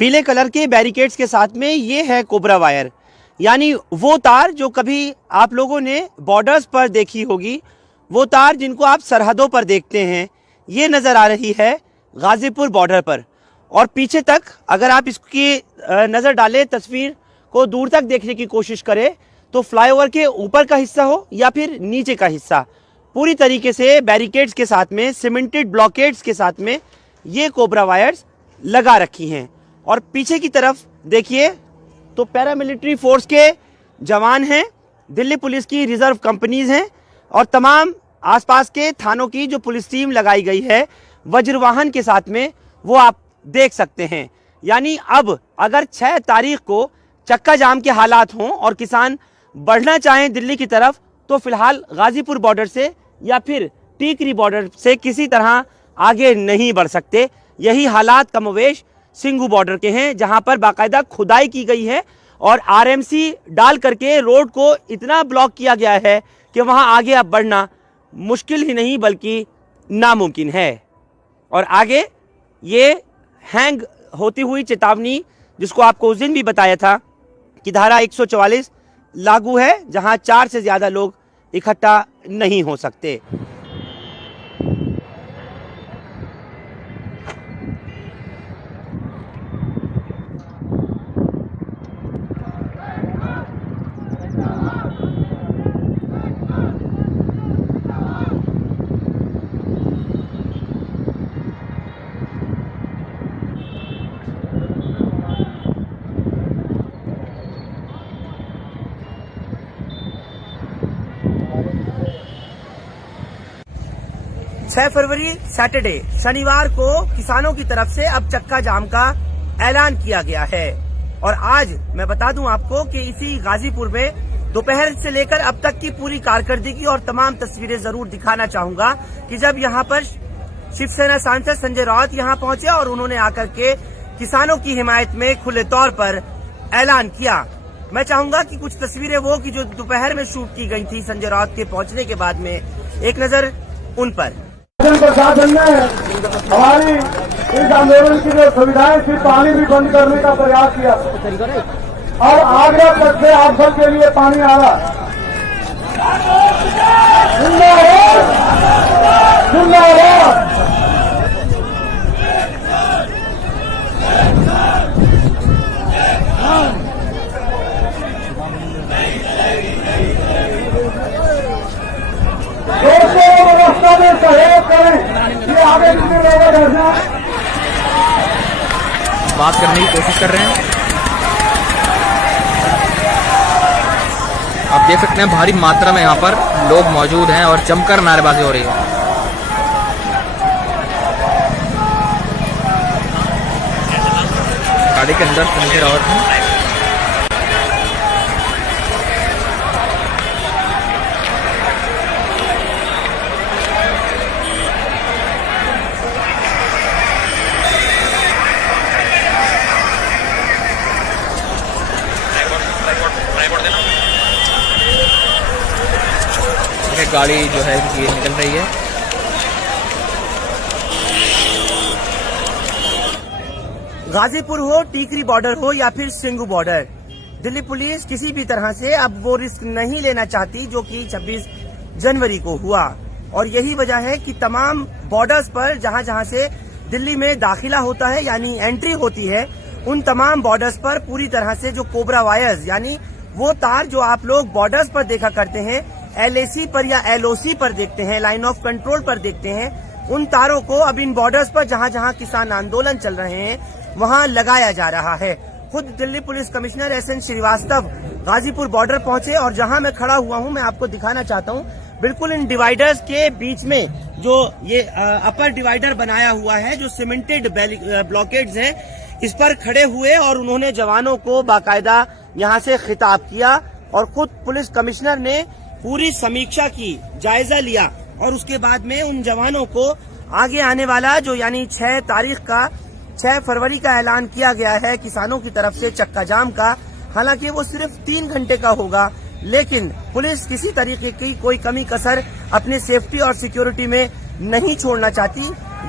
पीले कलर के बैरिकेड्स के साथ में ये है कोबरा वायर, यानी वो तार जो कभी आप लोगों ने बॉर्डर्स पर देखी होगी, वो तार जिनको आप सरहदों पर देखते हैं। ये नज़र आ रही है गाज़ीपुर बॉर्डर पर, और पीछे तक अगर आप इसकी नज़र डालें, तस्वीर को दूर तक देखने की कोशिश करें, तो फ्लाईओवर के ऊपर का हिस्सा हो या फिर नीचे का हिस्सा, पूरी तरीके से बैरिकेड्स के साथ में, सीमेंटेड ब्लॉकेड्स के साथ में ये कोबरा वायर्स लगा रखी हैं। और पीछे की तरफ देखिए तो पैरामिलिट्री फोर्स के जवान हैं, दिल्ली पुलिस की रिजर्व कंपनीज हैं, और तमाम आसपास के थानों की जो पुलिस टीम लगाई गई है वज्रवाहन के साथ में, वो आप देख सकते हैं। यानी अब अगर 6 तारीख को चक्का जाम के हालात हों और किसान बढ़ना चाहें दिल्ली की तरफ, तो फिलहाल गाजीपुर बॉर्डर से या फिर टीकरी बॉर्डर से किसी तरह आगे नहीं बढ़ सकते। यही हालात कमोवेश सिंघू बॉर्डर के हैं, जहां पर बाकायदा खुदाई की गई है और आरएमसी डाल करके रोड को इतना ब्लॉक किया गया है कि वहां आगे अब बढ़ना मुश्किल ही नहीं बल्कि नामुमकिन है। और आगे ये हैंग होती हुई चेतावनी, जिसको आपको उस दिन भी बताया था कि धारा 144 लागू है, जहां 4 से ज़्यादा लोग इकट्ठा नहीं हो सकते। फरवरी सैटरडे शनिवार को किसानों की तरफ से अब चक्का जाम का ऐलान किया गया है। और आज मैं बता दूं आपको कि इसी गाजीपुर में दोपहर से लेकर अब तक की पूरी कारकर्दगी और तमाम तस्वीरें जरूर दिखाना चाहूंगा कि जब यहां पर शिवसेना सांसद संजय राउत यहां पहुंचे और उन्होंने आकर के किसानों की हिमायत में खुले तौर पर ऐलान किया। मैं चाहूंगा कि कुछ तस्वीरें वो कि जो दोपहर में शूट की गई थी संजय राउत के पहुंचने के बाद में, एक नजर उन पर। प्रशासन ने हमारी इस आंदोलन की जो सुविधाएं थी, पानी भी बंद करने का प्रयास किया और आगरा तक से आप सब के लिए पानी आ रहा है। व्यवस्था में सहयोग करें, ये आगे बात करने की कोशिश कर रहे हैं। आप देख सकते हैं भारी मात्रा में यहाँ पर लोग मौजूद हैं और जमकर नारेबाजी हो रही है। गाड़ी के अंदर संजय राउत हैं। गाड़ी जो है ये निकल रही है। गाजीपुर हो, टीकरी बॉर्डर हो या फिर सिंघू बॉर्डर, दिल्ली पुलिस किसी भी तरह से अब वो रिस्क नहीं लेना चाहती जो कि 26 जनवरी को हुआ। और यही वजह है कि तमाम बॉर्डर्स पर जहां जहां से दिल्ली में दाखिला होता है यानी एंट्री होती है, उन तमाम बॉर्डर्स पर पूरी तरह से जो कोबरा वायर्स यानी वो तार जो आप लोग बॉर्डर्स पर देखा करते हैं, LAC पर या LOC पर देखते हैं, लाइन ऑफ कंट्रोल पर देखते हैं, उन तारों को अब इन बॉर्डर्स पर जहां जहां किसान आंदोलन चल रहे हैं वहां लगाया जा रहा है। खुद Delhi police commissioner SN Srivastava Ghazipur border पहुंचे और जहां मैं खड़ा हुआ हूं मैं आपको दिखाना चाहता हूं, बिल्कुल इन डिवाइडर्स के बीच में जो ये अपर डिवाइडर बनाया हुआ है, जो सीमेंटेड ब्लॉकेड्स है, इस पर खड़े हुए और उन्होंने जवानों को बाकायदा यहां से खिताब किया और खुद पुलिस कमिश्नर ने पूरी समीक्षा की, जायजा लिया और उसके बाद में उन जवानों को आगे आने वाला जो यानी 6 फरवरी का ऐलान किया गया है किसानों की तरफ से चक्का जाम का, हालांकि वो सिर्फ 3 घंटे का होगा, लेकिन पुलिस किसी तरीके की कोई कमी कसर अपने सेफ्टी और सिक्योरिटी में नहीं छोड़ना चाहती।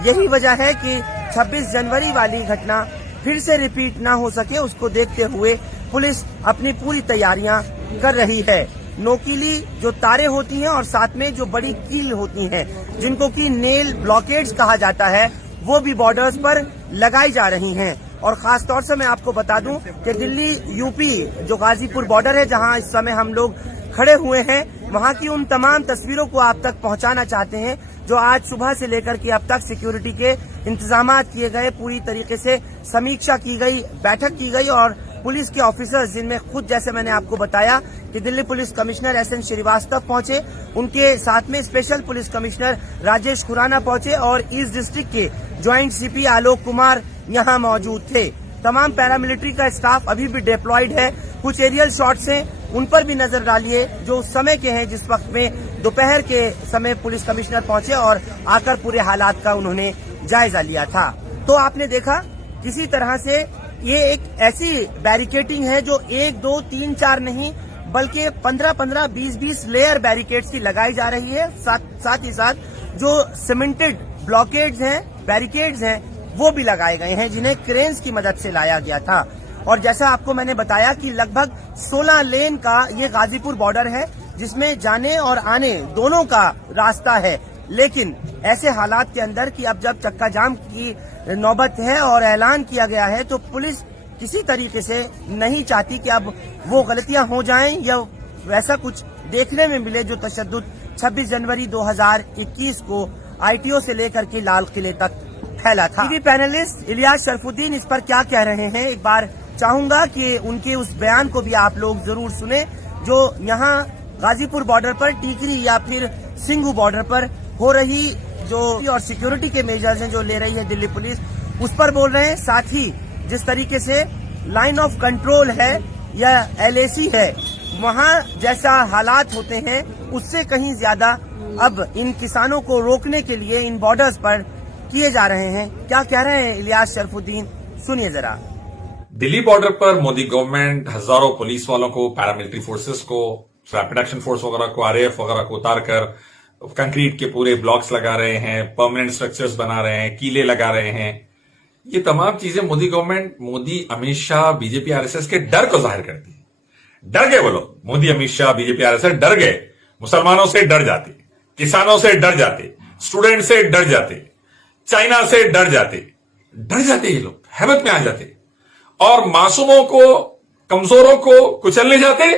यही वजह है कि 26 जनवरी वाली घटना फिर से रिपीट ना हो सके, उसको देखते हुए पुलिस अपनी पूरी तैयारियां कर रही है। नोकीली जो तारें होती हैं और साथ में जो बड़ी कील होती हैं, जिनको कि नेल ब्लॉकेड्स कहा जाता है, वो भी बॉर्डर्स पर लगाई जा रही हैं। और खास तौर से मैं आपको बता दूं कि दिल्ली यूपी जो गाजीपुर बॉर्डर है, जहां इस समय हम लोग खड़े हुए हैं, वहां की उन तमाम तस्वीरों को आप तक पहुंचाना चाहते हैं जो आज सुबह से लेकर के अब तक सिक्योरिटी के इंतजाम किए गए, पूरी तरीके से समीक्षा की गई, बैठक की गई और पुलिस के ऑफिसर्स, जिनमें खुद जैसे मैंने आपको बताया कि Delhi police commissioner SN Srivastava पहुंचे, उनके साथ में special police commissioner Rajesh Khurana पहुंचे और ईस्ट डिस्ट्रिक्ट के ज्वाइंट सीपी आलोक कुमार यहां मौजूद थे। तमाम पैरामिलिट्री का स्टाफ अभी भी डिप्लॉयड है। कुछ एरियल शॉट्स हैं, उन पर भी नजर डालिए जो उस समय के हैं जिस वक्त में दोपहर के समय पुलिस कमिश्नर पहुंचे और आकर पूरे हालात का उन्होंने जायजा लिया था। तो आपने देखा किसी तरह से ये एक ऐसी बैरिकेडिंग है जो 1, 2, 3, 4 नहीं बल्कि 15-15, 20-20 लेयर बैरिकेड्स की लगाई जा रही है। साथ ही साथ जो सीमेंटेड ब्लॉकेड्स हैं, बैरिकेड्स हैं, वो भी लगाए गए हैं जिन्हें क्रेन्स की मदद से लाया गया था। और जैसा आपको मैंने बताया कि लगभग 16 लेन का ये गाजीपुर बॉर्डर है जिसमें जाने और आने दोनों का रास्ता है। लेकिन ऐसे हालात के अंदर कि अब जब चक्का जाम की नौबत है और ऐलान किया गया है, तो पुलिस किसी तरीके से नहीं चाहती कि अब वो गलतियां हो जाएं या वैसा कुछ देखने में मिले जो तशद्दुद 26 जनवरी 2021 को आईटीओ से लेकर के लाल किले तक फैला था। टीवी पैनलिस्ट इलियास शरफुद्दीन इस पर क्या कह रहे हैं, एक बार चाहूंगा कि उनके उस बयान को भी आप लोग जरूर सुने जो यहाँ गाजीपुर बॉर्डर पर टीकरी या फिर सिंघू बॉर्डर पर हो रही जो और सिक्योरिटी के मेजर्स हैं जो ले रही है दिल्ली पुलिस, उस पर बोल रहे हैं। साथ ही जिस तरीके से लाइन ऑफ कंट्रोल है या LAC है, वहाँ जैसा हालात होते हैं उससे कहीं ज्यादा अब इन किसानों को रोकने के लिए इन बॉर्डर्स पर किए जा रहे हैं। क्या कह रहे हैं इलियास शरफुद्दीन, सुनिए जरा। दिल्ली बॉर्डर पर मोदी गवर्नमेंट हजारों पुलिस वालों को, पैरामिलिट्री फोर्सेस को, रैपिड एक्शन फोर्स वगैरह को, RAF वगैरह को उतार कर कंक्रीट के पूरे ब्लॉक्स लगा रहे हैं, परमानेंट स्ट्रक्चर्स बना रहे हैं, कीले लगा रहे हैं। ये तमाम चीजें Modi government, Modi, Amit Shah, BJP, RSS के डर को जाहिर करती है। डर गए वो लोग, मोदी, अमित शाह, बीजेपी, RSS डर गए। मुसलमानों से डर जाते, किसानों से डर जाते, स्टूडेंट से डर जाते, चाइना से डर जाते ये लोग हैबत में आ जाते और मासूमों को, कमजोरों को कुचलने जाते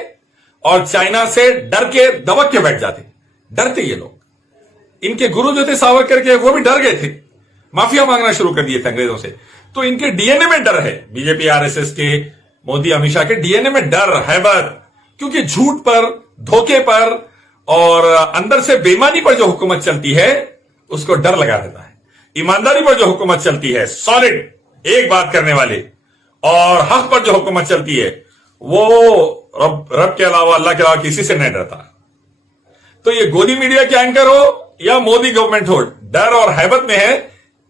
और चाइना से डर के दबक के बैठ जाते। डरते ये लोग। इनके गुरु जो थे सावरकर के, वो भी डर गए थे, माफिया मांगना शुरू कर दिए थे अंग्रेजों से। तो इनके डीएनए में डर है, बीजेपी, RSS के, मोदी, अमित शाह के डीएनए में डर, हैबत, क्योंकि झूठ पर, धोखे पर और अंदर से बेईमानी पर जो हुकूमत चलती है उसको डर लगा देता है। ईमानदारी पर जो हुकूमत चलती है, सॉलिड एक बात करने वाले, और हक पर जो हुकूमत चलती है, वो रब के अलावा, अल्लाह के अलावा किसी से नहीं डरता। तो ये गोदी मीडिया के एंकर हो या मोदी गवर्नमेंट हो, डर और हैबत में है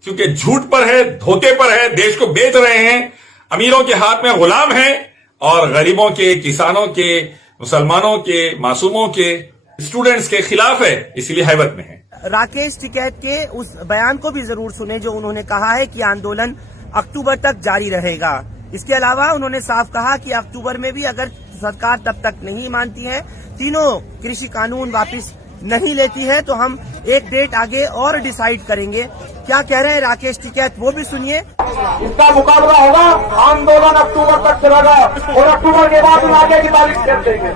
क्योंकि झूठ पर है, धोखे पर है, देश को बेच रहे हैं, अमीरों के हाथ में गुलाम हैं और गरीबों के, किसानों के, मुसलमानों के, मासूमों के, स्टूडेंट्स के खिलाफ है, इसलिए हैबत में है। राकेश टिकैत के उस बयान को भी जरूर सुने जो उन्होंने कहा है कि आंदोलन अक्टूबर तक जारी रहेगा। इसके अलावा उन्होंने साफ कहा कि अक्टूबर में भी अगर सरकार तब तक नहीं मानती है, तीनों कृषि कानून वापस नहीं लेती है, तो हम एक डेट आगे और डिसाइड करेंगे। क्या कह रहे हैं राकेश टिकैत, वो भी सुनिए। इसका मुकाबला होगा, आंदोलन अक्टूबर तक चलेगा और अक्टूबर के बाद हम आगे की तारीख कर देंगे।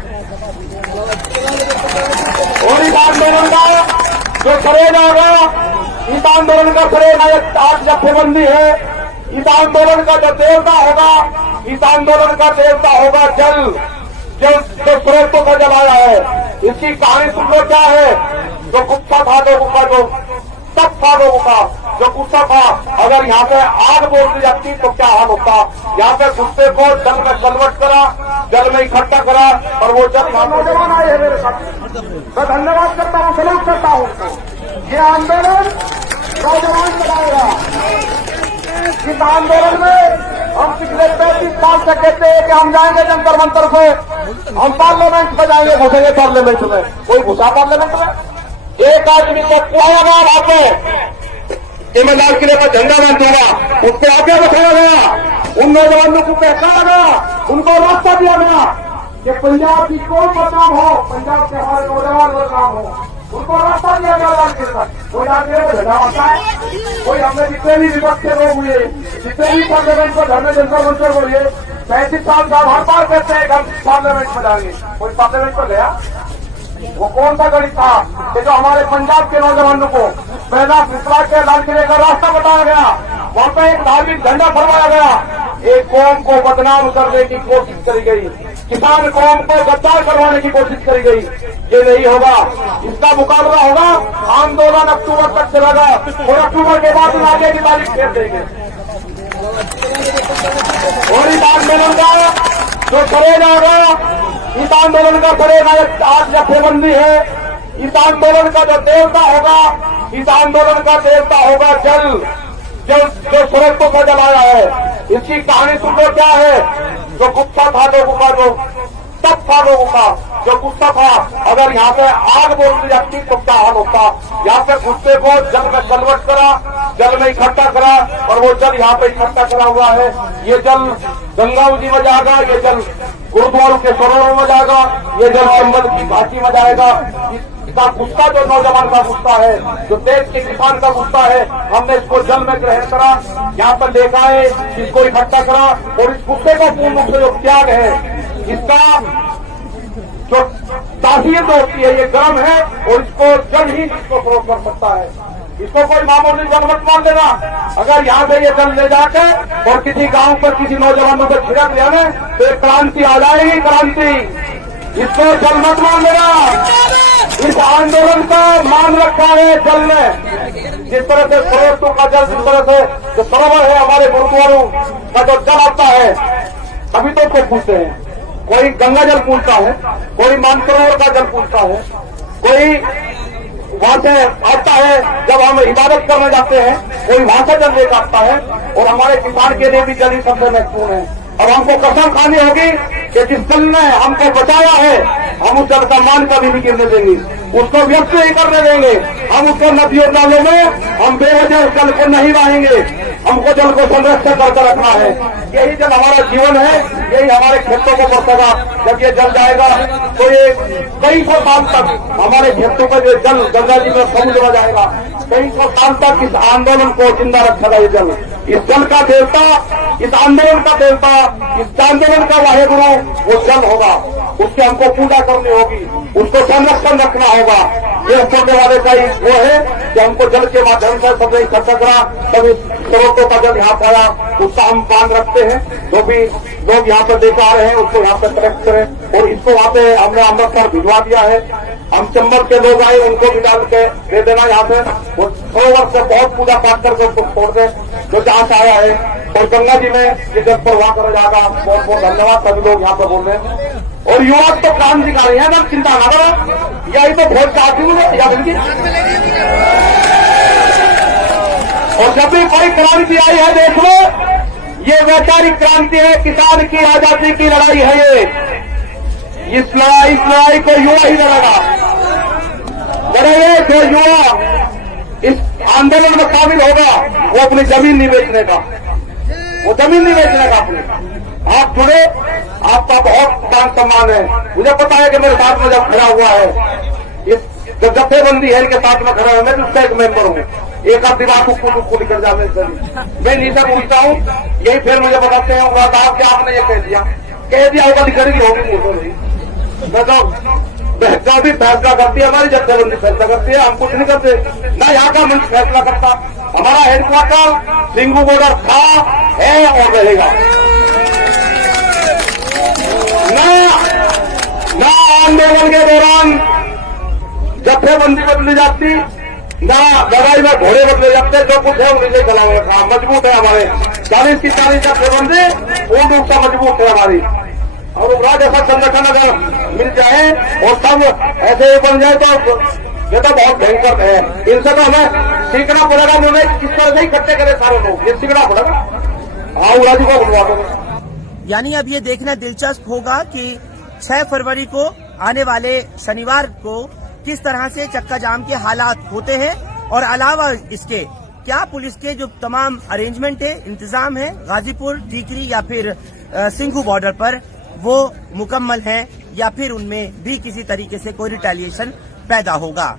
और इस आंदोलन का जो करेगा होगा, इस आंदोलन का करेगा, 8 जत्थेबंदी है। इस आंदोलन का जो देवता होगा, इस आंदोलन का देवता होगा जल, जो स्रोतों का जलाया है। इसकी कहानी सुन लो क्या है। जो गुस्सा था लोगों का, जो तप था लोगों का, जो गुस्सा था, अगर यहाँ पे आग बोल दी जाती तो क्या हाल होता। यहाँ पे गुस्से को जल में कन्वर्ट करा, जल में इकट्ठा करा और वो जल नौजवान आए हैं मेरे साथ। मैं धन्यवाद करता हूँ, सलूट करता हूँ। ये आंदोलन नौजवान चलाएगा। इस आंदोलन में हम पिछले 35 साल से कहते हैं कि हम जाएंगे जंतर मंतर से, हम पार्लियामेंट में जाएंगे, घुसेंगे पार्लियामेंट में। कोई घुसा पार्लियामेंट में? एक आदमी को पुराया गया वहां पे, ईमानदार किले पर झंडा बांध दूंगा, उससे आगे बैठाया गया। उन नौजवानों को पहचाना गया, उनको रास्ता दिया गया कि पंजाब की कोई बदनाम हो, पंजाब के हमारे नौजवान बदनाम हो, उनको रास्ता दिया गया लालकिले तक। कोई लालकिले को झंडा होता है, कोई हमने जितने भी विपक्ष के लोग हुए, जितने भी पार्लियामेंट को धरने जंतर मंतर हुए, 35 साल का हर बार कहते हैं हम पार्लियामेंट में जाएंगे, कोई पार्लियामेंट में गया? वो कौन सा गणित था कि जो हमारे पंजाब के नौजवानों को पहला फिसला के लालकिले का रास्ता बताया गया, वहां पे एक धार्मिक झंडा फरमाया गया, एक कौम को बदनाम करने की कोशिश करी गई, किसान कौम को गद्दार करवाने की कोशिश करी गई। ये नहीं होगा, इसका मुकाबला होगा। आंदोलन अक्टूबर तक चलेगा और अक्टूबर के बाद आगे की तारीख फेर देंगे। और इस आंदोलन का जो करेगा होगा, इस आंदोलन का करेगा आज जत्थेबंदी है। इस आंदोलन का जो देवता होगा, इस आंदोलन का देवता होगा जल, जो सड़कों को जलाया है। इसकी कहानी सुन लो क्या है। जो गुस्सा था लोगों का, जो तप था लोगों का, जो गुस्सा था, अगर यहाँ पे आग बोल दी जाती तो क्या हाल होता। यहाँ पे गुस्से को जल में कन्वर्ट करा, जल में इकट्ठा करा, और वो जल यहाँ पे इकट्ठा करा हुआ है। ये जल गंगा जी में जाएगा, ये जल गुरुद्वारों के सरोवरों में जाएगा, ये जल चंबल की घाटी में जाएगा। इसका गुस्सा जो नौजवान का गुस्सा है, जो देश के किसान का गुस्सा है, हमने इसको जल में ग्रहण करा, यहाँ पर देखा है, इसको इकट्ठा करा, और इस गुस्से का पूर्ण रूप से जो त्याग है, इसका जो तासीर जो होती है, ये गर्म है, और इसको जल ही इसको फरोख कर सकता है। इसको कोई मामूली जल मत मान देना। अगर यहाँ से ये जल ले जाकर और किसी गांव पर किसी नौजवानों को छिड़क दिया ना, तो एक क्रांति आ जाएगी, क्रांति। इसको जल मत मान देना। इस आंदोलन का मान रखा है जल में। जिस तरह से सरोवरों का जल, जिस तरह से जो सरोवर है हमारे गुरुद्वारों का जो जल आता है, अभी तो उसको पूछते हैं, कोई गंगा जल पूछता है, कोई मानसरोवर का जल पूछता है, कोई वहां से आता है जब हम इबादत करने जाते हैं, कोई वहां से जल लेकर आता है। और हमारे किसान के लिए भी जल ही सबसे महत्वपूर्ण है। अब हमको कसम खानी होगी कि जिस जल ने हमको बचाया है, हम उस जल का मान कभी नहीं गिरने देंगे, उसको व्यक्त नहीं करने देंगे। हम उसको नदियों नालों में हम बेवजह जल को नहीं बहाएंगे। हमको जल को संरक्षण करके रखना है। यही जल हमारा जीवन है, यही हमारे खेतों को बरसेगा। जब ये जल जाएगा तो ये कई सौ साल तक हमारे खेतों का ये जल गंगा जी में समुद्र जाएगा। कई सौ साल तक इस आंदोलन को जिंदा रखेगा ये जल। इस जल का देवता, इस आंदोलन का देवता, इस आंदोलन का वाहेगुरु वो जल होगा। उसकी हमको पूजा करनी होगी, उसको संरक्षण रखना होगा। ये छोटे वाले का ही वो है कि हमको जल के माध्यम से सबने इकट्ठा करा, तभी स्रोतों का जल यहाँ पाया, उसका हम मान रखते हैं। जो भी लोग यहाँ पर लेकर आ रहे हैं उसको यहाँ पर कलेक्ट करें, और इसको वहाँ पे हमने अमृतसर भिजवा दिया है। हम चंबल के लोग आए, उनको भी डाल के दे देना यहाँ पे। वो सरोवर से बहुत पूजा पाठ करके उसको छोड़ दे जो जहाँ से आया है। और गंगा जी में ये जल प्रवाह करा जाएगा। बहुत बहुत धन्यवाद। सभी लोग यहाँ पर बोल रहे हैं, और युवा तो क्रांतिकारी है ना, चिंता ना करो। यही तो बहुत चाहती हूँ याद इनकी। और जब भी कोई क्रांति आई है देश में, ये वैचारिक क्रांति है, किसान की आजादी की लड़ाई है। ये इस लड़ाई को युवा ही लड़ेगा। लड़ाई जो युवा इस आंदोलन में शामिल होगा, वो अपनी जमीन नहीं बेचने का, वो जमीन नहीं बेचने का अपनी। आप जुड़े, आपका बहुत मान सम्मान है। मुझे पता है कि मेरे साथ में जब खड़ा हुआ है, इस जो जत्थेबंदी है इनके साथ में खड़ा है, मैं उसका एक मेंबर हूँ। एक आध दिमाग को निकल जाने से मैं नीचे पूछता हूँ, यही फिर मुझे बताते हैं साहब कि आपने ये कह दिया होगा, निकलेगी होगी मुझे नहीं। मैं तो भी फैसला करती है, हमारी जत्थेबंदी फैसला करती है, हम कुछ नहीं करते ना। यहाँ का मंच फैसला करता। हमारा हेडक्वार्टर सिंगू बॉर्डर था, है और रहेगा। ना आंदोलन के दौरान जत्थेबंदी बदली जाती, ना लड़ाई में घोड़े बदले जाते। जो कुछ है उन्हीं चलाने का मजबूत है हमारे 40 की 40 जत्थेबंदी पूर्ण रूप से मजबूत है हमारी। और राज्य ऐसा संगठन अगर मिल जाए और सब ऐसे बन जाए तो ये तो बहुत भयंकर है। इनसे तो हमें सीखना पड़ेगा। उन्होंने किस तरह से इकट्ठे करे सारे लोग, ये सीखना पड़ेगा। हाँ, उराजी को बुलवा दो। यानी अब ये देखना दिलचस्प होगा कि 6 फरवरी को आने वाले शनिवार को किस तरह से चक्का जाम के हालात होते हैं, और अलावा इसके क्या पुलिस के जो तमाम अरेंजमेंट है, इंतजाम है गाजीपुर, टीकरी या फिर सिंघू बॉर्डर पर, वो मुकम्मल है या फिर उनमें भी किसी तरीके से कोई रिटेलिएशन पैदा होगा।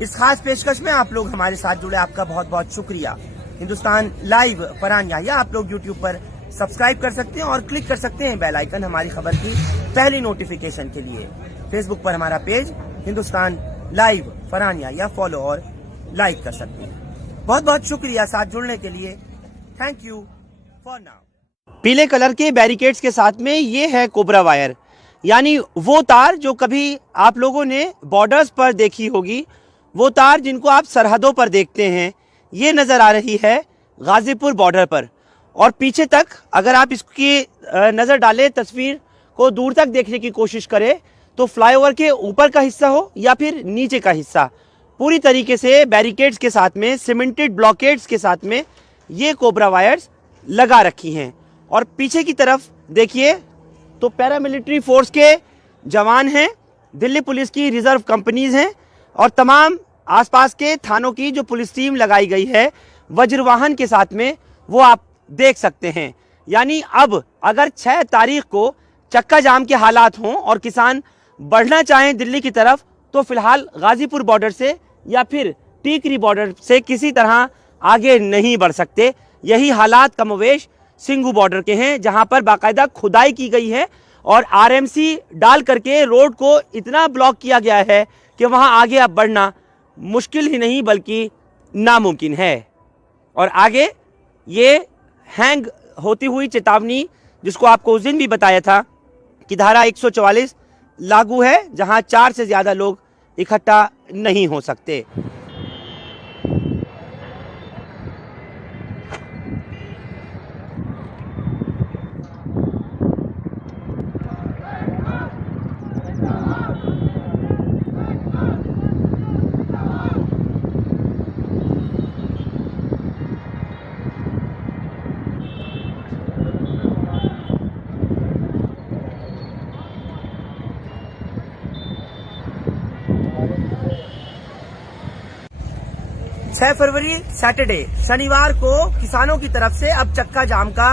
इस खास पेशकश में आप लोग हमारे साथ जुड़े, आपका बहुत बहुत शुक्रिया। हिंदुस्तान लाइव फरहान याहिया आप लोग यूट्यूब पर सब्सक्राइब कर सकते हैं और क्लिक कर सकते हैं बेल आइकन हमारी खबर की पहली नोटिफिकेशन के लिए। फेसबुक पर हमारा page Hindustan live Farhan Yahiya follow और लाइक कर सकते हैं। बहुत बहुत शुक्रिया साथ जुड़ने के लिए। Thank you for now. पीले कलर के बैरिकेड्स के साथ में ये है कोबरा वायर, यानी वो तार जो कभी आप लोगों ने बॉर्डर्स पर देखी होगी, वो तार जिनको आप सरहदों पर देखते हैं, ये नज़र आ रही है गाजीपुर बॉर्डर पर। और पीछे तक अगर आप इसकी नज़र डालें, तस्वीर को दूर तक देखने की कोशिश करें, तो फ्लाईओवर के ऊपर का हिस्सा हो या फिर नीचे का हिस्सा, पूरी तरीके से बैरिकेड्स के साथ में, सीमेंटेड ब्लॉकेड्स के साथ में ये कोबरा वायर्स लगा रखी हैं। और पीछे की तरफ देखिए तो पैरामिलिट्री फोर्स के जवान हैं, दिल्ली पुलिस की रिजर्व कंपनीज हैं और तमाम आसपास के थानों की जो पुलिस टीम लगाई गई है वज्रवाहन के साथ में, वो आप देख सकते हैं। यानी अब अगर 6 तारीख को चक्का जाम के हालात हों और किसान बढ़ना चाहें दिल्ली की तरफ, तो फिलहाल गाजीपुर बॉर्डर से या फिर टीकरी बॉर्डर से किसी तरह आगे नहीं बढ़ सकते। यही हालात कमोवेश सिंघू बॉर्डर के हैं, जहां पर बाकायदा खुदाई की गई है और आरएमसी डाल करके रोड को इतना ब्लॉक किया गया है कि वहां आगे अब बढ़ना मुश्किल ही नहीं बल्कि नामुमकिन है। और आगे ये हैंग होती हुई चेतावनी, जिसको आपको उस दिन भी बताया था कि धारा 144 लागू है, जहां 4 से ज्यादा लोग इकट्ठा नहीं हो सकते। फरवरी सैटरडे शनिवार को किसानों की तरफ से अब चक्का जाम का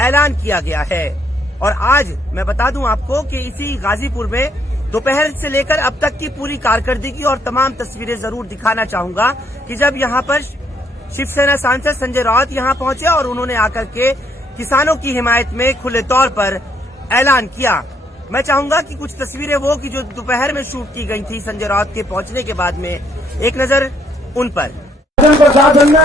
ऐलान किया गया है। और आज मैं बता दूं आपको कि इसी गाजीपुर में दोपहर से लेकर अब तक की पूरी कारकर्दगी और तमाम तस्वीरें जरूर दिखाना चाहूंगा कि जब यहां पर शिवसेना सांसद संजय राउत यहां पहुंचे और उन्होंने आकर के किसानों की हिमायत में खुले तौर पर ऐलान किया। मैं चाहूंगा कि कुछ तस्वीरें वो कि जो दोपहर में शूट की गई थी संजय राउत के पहुंचने के बाद में, एक नजर उन पर। प्रशासन ने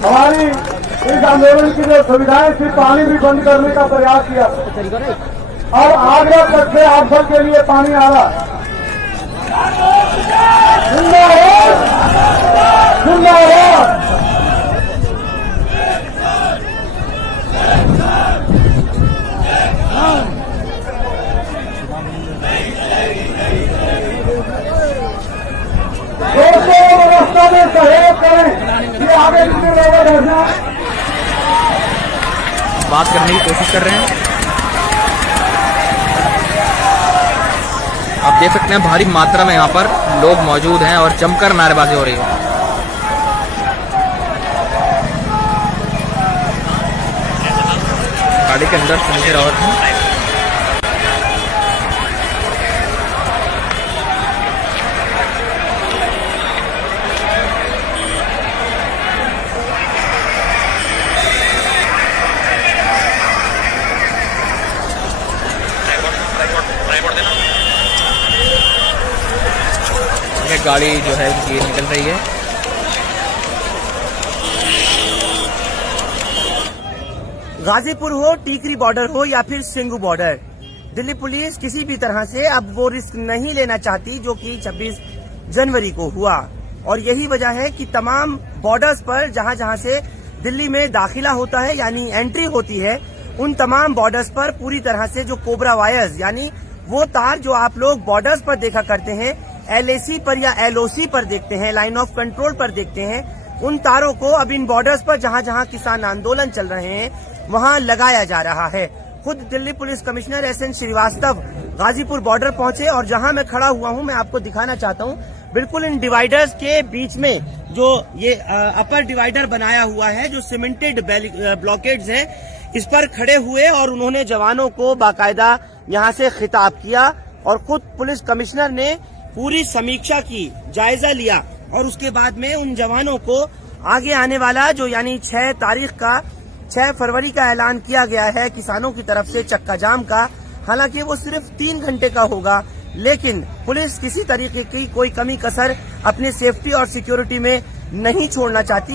हमारी इस आंदोलन की जो सुविधाएं थी, पानी भी बंद करने का प्रयास किया। अब आगरा तक से आप सबके लिए पानी आ रहा है। व्यवस्था में सहयोग करें, ये आगे बात करने की कोशिश कर रहे हैं। आप देख सकते हैं भारी मात्रा में यहाँ पर लोग मौजूद हैं और जमकर नारेबाजी हो रही है। गाड़ी के अंदर संजय राउत हैं। गाड़ी जो है ये निकल रही है। गाजीपुर हो, टीकरी बॉर्डर हो या फिर सिंघू बॉर्डर, दिल्ली पुलिस किसी भी तरह से अब वो रिस्क नहीं लेना चाहती जो कि 26 जनवरी को हुआ। और यही वजह है कि तमाम बॉर्डर्स पर जहां जहां से दिल्ली में दाखिला होता है यानी एंट्री होती है, उन तमाम बॉर्डर्स पर पूरी तरह से जो कोबरा वायर्स यानी वो तार जो आप लोग बॉर्डर्स पर देखा करते हैं, LAC पर या LOC पर देखते हैं, लाइन ऑफ कंट्रोल पर देखते हैं, उन तारों को अब इन बॉर्डर्स पर जहां जहां किसान आंदोलन चल रहे हैं वहां लगाया जा रहा है। खुद Delhi police commissioner SN Srivastava Ghazipur border पहुंचे और जहां मैं खड़ा हुआ हूं मैं आपको दिखाना चाहता हूं बिल्कुल इन डिवाइडर्स के बीच में जो ये अपर डिवाइडर बनाया हुआ है, जो सीमेंटेड ब्लॉकेड्स हैं, इस पर खड़े हुए और उन्होंने जवानों को बाकायदा यहां से खिताब किया और खुद पुलिस कमिश्नर ने पूरी समीक्षा की, जायजा लिया और उसके बाद में उन जवानों को आगे आने वाला जो यानी 6 फरवरी का ऐलान किया गया है किसानों की तरफ से चक्का जाम का, हालांकि वो सिर्फ 3 घंटे का होगा, लेकिन पुलिस किसी तरीके की कोई कमी कसर अपनी सेफ्टी और सिक्योरिटी में नहीं छोड़ना चाहती।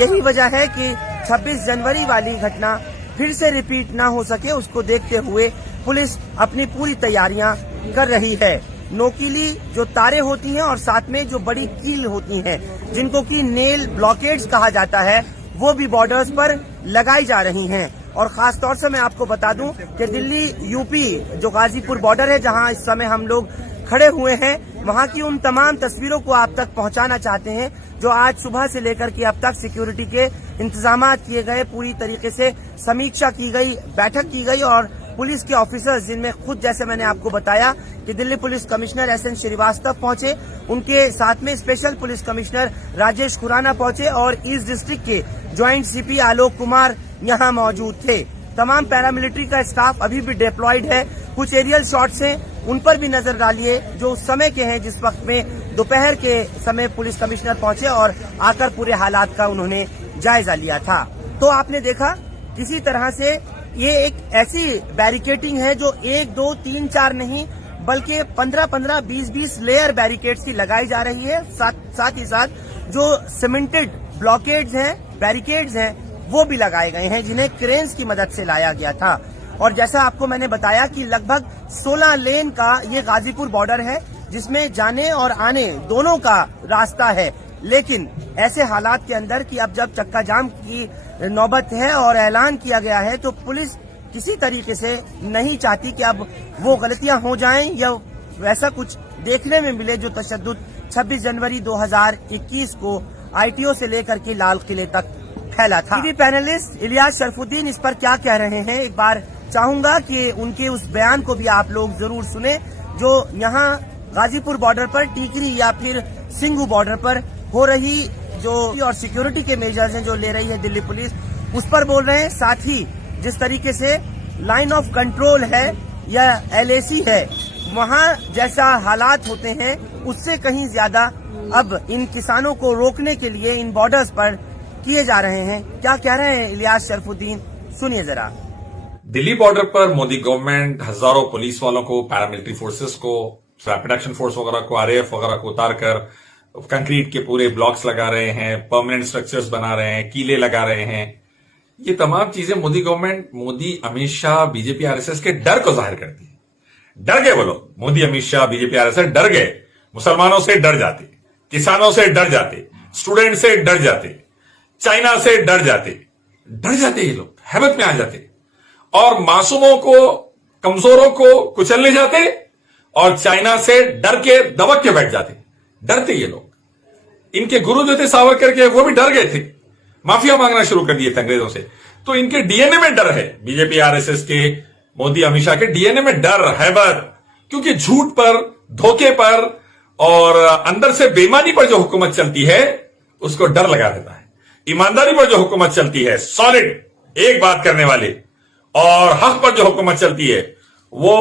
यही वजह है कि 26 जनवरी वाली घटना फिर से रिपीट ना हो सके, उसको देखते हुए पुलिस अपनी पूरी तैयारियां कर रही है। नोकीली जो तारें होती हैं और साथ में जो बड़ी कील होती हैं, जिनको कि नेल ब्लॉकेड्स कहा जाता है, वो भी बॉर्डर्स पर लगाई जा रही हैं। और खास तौर से मैं आपको बता दूं कि दिल्ली यूपी जो गाजीपुर बॉर्डर है, जहां इस समय हम लोग खड़े हुए हैं, वहां की उन तमाम तस्वीरों को आप तक पहुंचाना चाहते हैं जो आज सुबह से लेकर के अब तक सिक्योरिटी के इंतजाम किए गए, पूरी तरीके से समीक्षा की गई, बैठक की गई और पुलिस के ऑफिसर्स, जिनमें खुद जैसे मैंने आपको बताया कि Delhi police commissioner SN Srivastava पहुंचे, उनके साथ में special police commissioner Rajesh Khurana पहुंचे और ईस्ट डिस्ट्रिक्ट के ज्वाइंट CP आलोक कुमार यहां मौजूद थे। तमाम पैरामिलिट्री का स्टाफ अभी भी डिप्लॉयड है। कुछ एरियल शॉट्स हैं, उन पर भी नजर डालिए जो उस समय के हैं जिस वक्त में दोपहर के समय पुलिस कमिश्नर पहुंचे और आकर पूरे हालात का उन्होंने जायजा लिया था। तो आपने देखा किसी तरह से ये एक ऐसी बैरिकेटिंग है जो 1, 2, 3, 4 नहीं बल्कि 15, 20 लेयर बैरिकेड्स की लगाई जा रही है। साथ ही साथ जो सीमेंटेड ब्लॉकेड्स हैं, बैरिकेड्स हैं, वो भी लगाए गए हैं जिन्हें क्रेन्स की मदद से लाया गया था। और जैसा आपको मैंने बताया कि लगभग 16 लेन का ये गाजीपुर बॉर्डर है, जिसमें जाने और आने दोनों का रास्ता है। लेकिन ऐसे हालात के अंदर कि अब जब चक्का जाम की नौबत है और ऐलान किया गया है, तो पुलिस किसी तरीके से नहीं चाहती कि अब वो गलतियां हो जाएं या वैसा कुछ देखने में मिले जो तशद्दुद 26 जनवरी 2021 को ITO से लेकर के लाल किले तक फैला था। टीवी पैनलिस्ट इलियास शरफुद्दीन इस पर क्या कह रहे हैं, एक बार चाहूंगा कि उनके उस बयान को भी आप लोग जरूर सुने, जो यहाँ गाजीपुर बॉर्डर पर टीकरी या फिर सिंघू बॉर्डर पर हो रही जो और सिक्योरिटी के मेजर्स हैं जो ले रही है दिल्ली पुलिस, उस पर बोल रहे हैं। साथ ही जिस तरीके से लाइन ऑफ कंट्रोल है या LAC है, वहाँ जैसा हालात होते हैं उससे कहीं ज्यादा अब इन किसानों को रोकने के लिए इन बॉर्डर्स पर किए जा रहे हैं। क्या कह रहे हैं इलियास शरफुद्दीन, सुनिए जरा। दिल्ली बॉर्डर पर मोदी गवर्नमेंट हजारों पुलिस वालों को, पैरामिलिट्री फोर्सेस को, रैपिड एक्शन फोर्स वगैरह को, RAF वगैरह को उतारकर कंक्रीट के पूरे ब्लॉक्स लगा रहे हैं, परमानेंट स्ट्रक्चर्स बना रहे हैं, कीले लगा रहे हैं। ये तमाम चीजें Modi government, Modi, Amit Shah, BJP RSS के डर को जाहिर करती है। डर गए वो लोग, मोदी, अमित शाह, BJP RSS डर गए। मुसलमानों से डर जाते, किसानों से डर जाते, स्टूडेंट से डर जाते, चाइना से डर जाते ये लोग हैबत में आ जाते और मासूमों को, कमजोरों को कुचलने जाते और चाइना से डर के दबक के बैठ जाते। डरते ये लोग। इनके गुरु जो थे सावरकर के, वो भी डर गए थे, माफिया मांगना शुरू कर दिए थे अंग्रेजों से। तो इनके DNA में डर है, BJP RSS के, मोदी, अमित शाह के DNA में डर, हैबत, क्योंकि झूठ पर, धोखे पर और अंदर से बेईमानी पर जो हुकूमत चलती है उसको डर लगा देता है। ईमानदारी पर जो हुकूमत चलती है, सॉलिड एक बात करने वाले, और हक पर जो हुकूमत चलती है, वो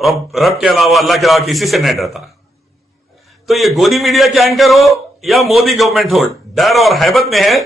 रब के अलावा, अल्लाह के अलावा किसी से नहीं डरता। तो ये गोदी मीडिया के एंकर हो या मोदी गवर्नमेंट हो, डर और हैबत में है,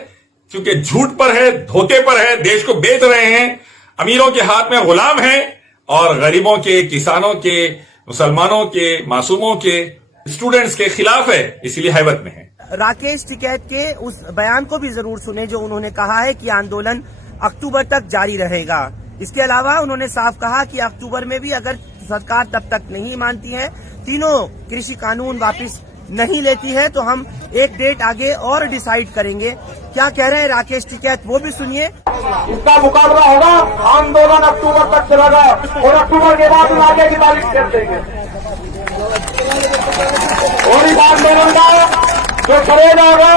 क्योंकि झूठ पर है, धोखे पर है, देश को बेच रहे हैं, अमीरों के हाथ में गुलाम हैं और गरीबों के, किसानों के, मुसलमानों के, मासूमों के, स्टूडेंट्स के खिलाफ है, इसीलिए हैबत में है। राकेश टिकैत के उस बयान को भी जरूर सुने जो उन्होंने कहा है कि आंदोलन अक्टूबर तक जारी रहेगा। इसके अलावा उन्होंने साफ कहा कि अक्टूबर में भी अगर सरकार तब तक नहीं मानती है, तीनों कृषि कानून वापस नहीं लेती है, तो हम एक डेट आगे और डिसाइड करेंगे। क्या कह रहे हैं राकेश टिकैत, वो भी सुनिए। इसका मुकाबला होगा, आंदोलन अक्टूबर तक चलेगा और अक्टूबर के बाद हम आगे की तारीख कर देंगे। और इस आंदोलन का जो करेगा होगा,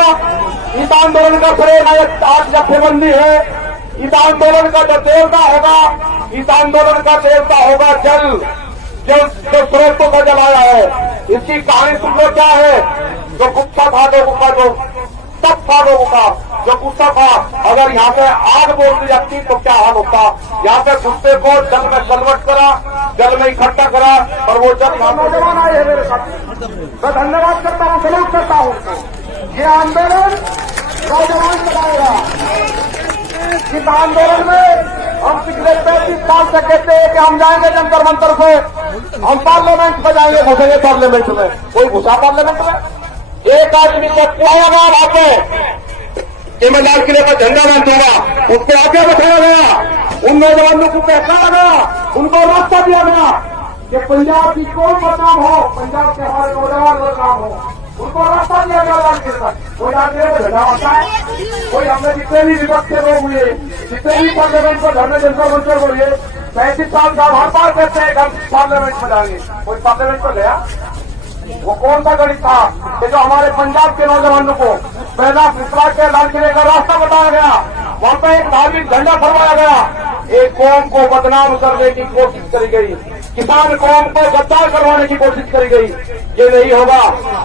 इस आंदोलन का करेगा, आज जत्थेबंदी है। इस आंदोलन का जो देवता होगा, इस आंदोलन का देवता होगा जल, जो स्रोतों को जलाया है। इसकी कहानी सुन लो क्या है। जो गुस्सा था लोगों का, जो तब था लोगों का, जो गुस्सा था, अगर यहाँ पे आग बोल दी जाती तो क्या हाल होता। यहाँ पे गुस्से को जल में कन्वर्ट करा, जल में इकट्ठा करा, और वो जल नौजवान आए हैं मेरे साथ। मैं धन्यवाद करता हूँ, सलूट करता हूँ। ये आंदोलन नौजवान चलाएगा। इस आंदोलन में हम पिछले 35 साल से कहते हैं कि हम जाएंगे जंतर मंतर से, हम पार्लियामेंट में जाएंगे, घुसेंगे पार्लियामेंट में। कोई घुसा पार्लियामेंट में? एक आदमी को पुराया गया वहां पे कि मैं लाल किले पर झंडा बांधूंगा, उसके आगे बैठाया गया, उन नौजवानों को पहचाना गया, उनको रास्ता दिया गया कि पंजाब की कोई बदनाम हो, पंजाब के हमारे नौजवान बदनाम हो, उनको रास्ता दिया गया लाल किले पर। कोई लाल किले पर झंडा बांधता है? कोई हमने जितने भी विपक्ष के लोग हुए, जितने भी पार्लियामेंट पर धरने जनता मंच पर हुए, 35 साल का हर बार कहते हैं हम पार्लियामेंट में जाएंगे। कोई पार्लियामेंट पर गया? वो कौन सा गणित था कि जो हमारे पंजाब के नौजवानों को पहला फिसला के लाल किले का रास्ता बताया गया, वहां पे एक धार्मिक झंडा फरमाया गया, एक कौम को बदनाम करने की कोशिश करी गई, किसान कौम को गद्दार करवाने की कोशिश करी गई। ये नहीं होगा।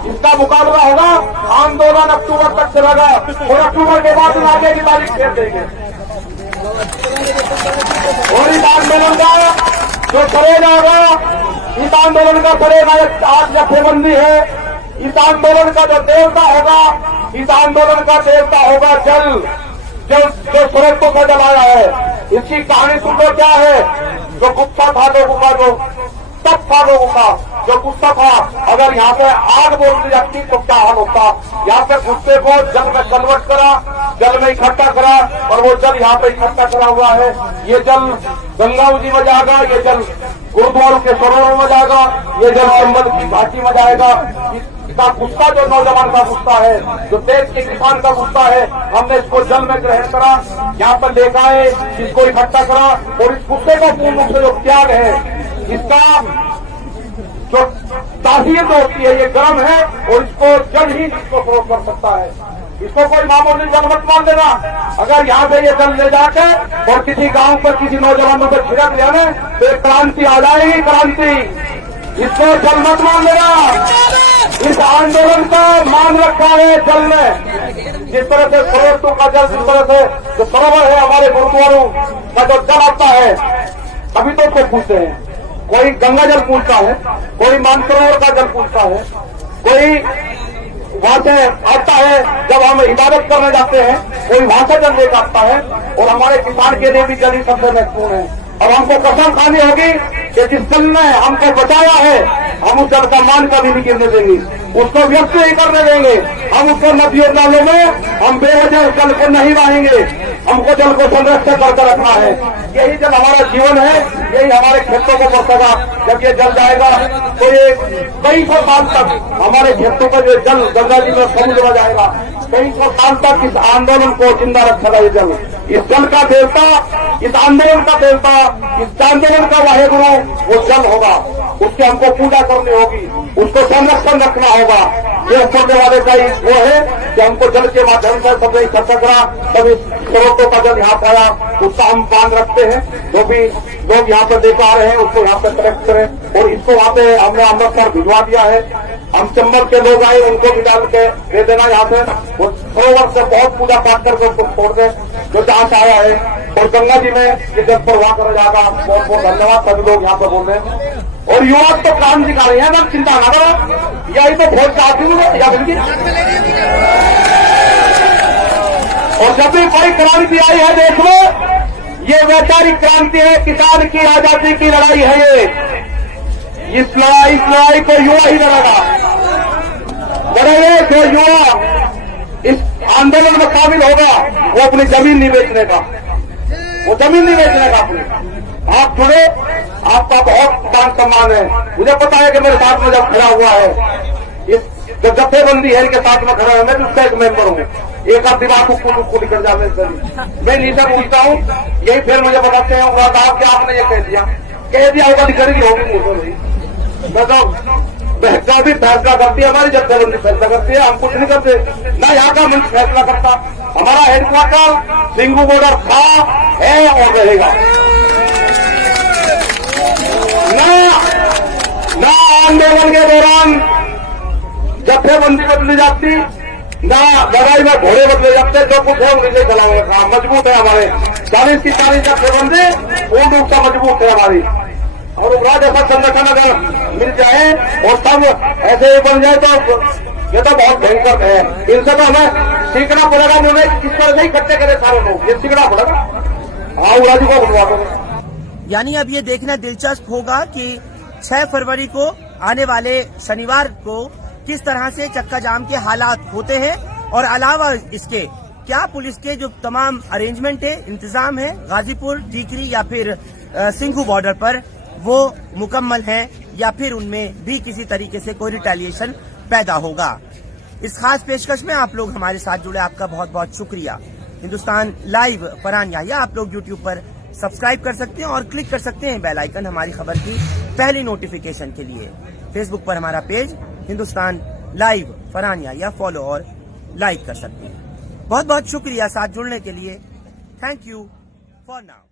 इसका मुकाबला होगा। आंदोलन अक्टूबर तक चलेगा और अक्टूबर के बाद आगे की तारीख फेर देंगे। और इस आंदोलन का जो करेगा होगा, इस आंदोलन का करेगा आज जत्थेबंदी है। इस आंदोलन का जो देवता होगा, इस आंदोलन का देवता होगा जल, जो सूरज को जलाया है। इसकी कहानी सुन लो क्या है। जो गुस्सा था लोगों का, जो तब था लोगों का, जो गुस्सा था, अगर यहाँ पे आग बोल दी जाती तो क्या हाल होता। यहाँ पे गुस्से को जल में कन्वर्ट करा, जल में इकट्ठा करा, और वो जल यहाँ पे इकट्ठा करा हुआ है। ये जल गंगा जी में जाएगा, ये जल गुरुद्वारों के सरोवरों में जाएगा, ये जल चंबल की घाटी में जाएगा। इसका गुस्सा जो नौजवान का गुस्सा है, जो देश के किसान का गुस्सा है, हमने इसको जल में ग्रहण करा, यहाँ पर लेकर आए, इसको इकट्ठा करा, और इस गुस्से का पूर्ण रूप से जो त्याग है, इसका जो तासीर जो होती है, ये गर्म है, और इसको जल ही इसको फरोख कर सकता है। इसको कोई मामूली जल मत मान देना। अगर यहाँ से ये जल ले जाके और किसी गांव पर किसी नौजवानों पर छिड़क लिया ना, तो एक क्रांति आ जाएगी, क्रांति। इसको जल मत मान देना। इस आंदोलन का मान रखा है जल में। जिस तरह से सरोवरों का जल, जिस तरह से जो सरोवर है हमारे गुरुद्वारों का जो जल आता है, अभी तो उसको पूछते हैं। कोई गंगा जल पूछता है, कोई मानसरोवर का जल पूछता है, कोई वहां से आता है जब हम इबादत करने जाते हैं, कोई वहां से जल लेकर आता है। और हमारे किसान के लिए भी जल ही सबसे महत्वपूर्ण है। अब हमको कसम खानी होगी कि जिस जल ने हमको बचाया है, हम उस जल का मान कभी नहीं गिरने देंगे, उसको व्यक्त नहीं करने देंगे। हम उसको नदियों नालों में हम बेवजह जल को नहीं बहाएंगे। हमको जल को संरक्षित करके रखना है। यही जल हमारा जीवन है, यही हमारे खेतों को बरसेगा। जब ये जल जाएगा तो ये कई सौ साल तक हमारे खेतों का जो जल गंगा जी में समुद्र जाएगा। कई सौ साल तक इस आंदोलन को जिंदा रखेगा ये जल। इस जल का देवता, इस आंदोलन का देवता, इस आंदोलन का वाहेगुरु वो जल होगा। उसकी हमको पूजा करनी होगी, उसको संरक्षण रखना होगा। ये छोटे वाले का वो है कि हमको जल के माध्यम से सबने इकट्ठा करा, तब इस स्रोतों का जल यहाँ पाया, उसका हम मान रखते हैं। जो भी लोग यहाँ पर देख आ रहे हैं उसको यहाँ पे कलेक्ट करें, और इसको वहाँ पे हमने अमृतसर भिजवा दिया है। हम चंबल के लोग आए, उनको भी डाल के दे देना यहाँ पे। वो सरोवर से बहुत पूजा पाठ करके उसको छोड़ दें जो जहाँ से आया है। और गंगा जी में ये जल प्रवाह करा जाएगा। बहुत बहुत धन्यवाद। सभी लोग यहाँ पे बोल रहे हैं, और युवा तो क्रांति दिखा रहे हैं ना, चिंता ना करो। यही तो भोज चाहती हूँ या बल्कि। और जब भी कोई क्रांति आई है देश में, ये वैचारिक क्रांति है, किसान की आजादी की लड़ाई है। ये इस लड़ाई को युवा ही लड़ेगा। लड़ेंगे जो युवा इस आंदोलन में शामिल होगा, वो अपनी जमीन नहीं बेचने का, वो जमीन नहीं बेचने का अपनी। आप जुड़े, आपका बहुत मान सम्मान है। मुझे पता है कि मेरे साथ में जब खड़ा हुआ है, इस जो जत्थेबंदी है इनके साथ में खड़ा है, मैं भी उसका एक मेंबर हूँ। एक आध दिमाग को निकल जाने से मैं नीचे पूछता हूँ, यही फिर मुझे बताते हैं साहब कि आपने ये कह दिया होगा, दिखेगी होगी मुझे। मैं तो भी फैसला करती है, हमारी जत्थेबंदी फैसला करती है, हम कुछ नहीं करते ना। यहाँ का मंच फैसला करता। हमारा हेडक्वार्टर सिंगू बॉर्डर था, है और रहेगा। ना आंदोलन के दौरान घेरेबंदी बदली जाती, ना लड़ाई में घोड़े बदले जाते, जो कुछ है उनके चलाएंगे काम। मजबूत है हमारे 40 की 40 जत्थेबंदी पूर्ण रूप से मजबूत है हमारी। और उपराज ऐसा संगठन अगर मिल जाए और सब ऐसे ही बन जाए तो ये तो बहुत भयंकर है। इनसे तो हमें सीखना पड़ेगा, उन्होंने किस तरह से इकट्ठे करे सारे लोग, ये सीखना पड़ेगा। हाँ, उराजी को बुलवा दो। यानी अब ये देखना दिलचस्प होगा कि 6 फरवरी को आने वाले शनिवार को किस तरह से चक्का जाम के हालात होते हैं, और अलावा इसके क्या पुलिस के जो तमाम अरेंजमेंट है, इंतजाम है गाजीपुर, टीकरी या फिर सिंघू बॉर्डर पर, वो मुकम्मल है या फिर उनमें भी किसी तरीके से कोई रिटेलिएशन पैदा होगा। इस खास पेशकश में आप लोग हमारे साथ जुड़े, आपका बहुत बहुत शुक्रिया। हिंदुस्तान लाइव फरहान याहिया आप लोग यूट्यूब पर सब्सक्राइब कर सकते हैं और क्लिक कर सकते हैं बेल आइकन हमारी खबर की पहली नोटिफिकेशन के लिए। फेसबुक पर हमारा page Hindustan live Farhan Yahiya follow और लाइक कर सकते हैं। बहुत बहुत शुक्रिया साथ जुड़ने के लिए। Thank you for now.